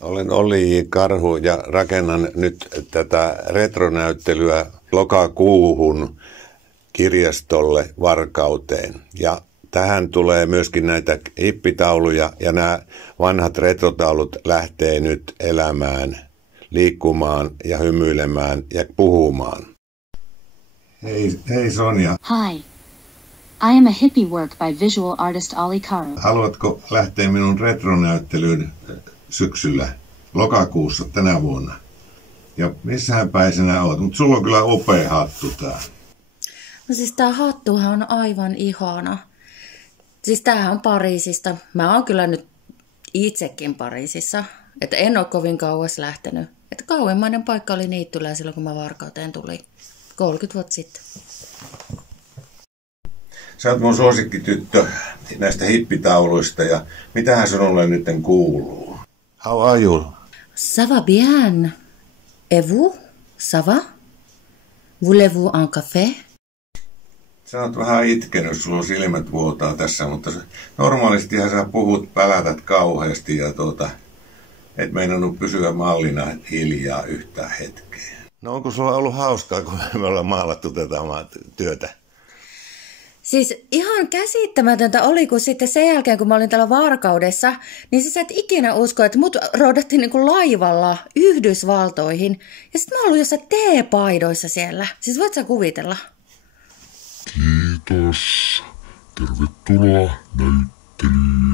Olen Olli J. Karhu ja rakennan nyt tätä retronäyttelyä lokakuuhun kirjastolle Varkauteen. Ja tähän tulee myöskin näitä hippitauluja ja nämä vanhat retrotaulut lähtee nyt elämään, liikkumaan ja hymyilemään ja puhumaan. Hei Sonja. Hi. I am a hippie work by visual artist Olli Karhu. Haluatko lähteä minun retronäyttelyyn syksyllä, lokakuussa tänä vuonna? Ja missähän päin sinä oot? Mutta sulla on kyllä upea hattu tää. No siis tää hattuhan on aivan ihana. Siis tämähän on Pariisista. Mä oon kyllä nyt itsekin Pariisissa. Että en oo kovin kauas lähtenyt. Että kauemmainen paikka oli Niittylä silloin, kun mä Varkauteen tulin. 30 vuotta sitten. Sä oot mun suosikkityttö näistä hippitauluista ja mitähän sinulle nyt kuuluu? How are you? Ça va bien. Et vous? Ça va? Voulez-vous un café? Sä oot vähän itkenyt, sulla silmät vuotaa tässä, mutta normaalistihan sä puhut, pälätät kauheasti ja et meinannut pysyä mallina hiljaa yhtään hetkeä. No onko sulla ollut hauskaa, kun me ollaan maalattu tätä omaa työtä? Siis ihan käsittämätöntä oli, kun sitten sen jälkeen, kun mä olin täällä Varkaudessa, niin sä et ikinä usko, että mut roudattiin niin kuin laivalla Yhdysvaltoihin. Ja sitten mä olin jossain teepaidoissa siellä. Siis voit sä kuvitella? Kiitos. Tervetuloa näyttelyyn.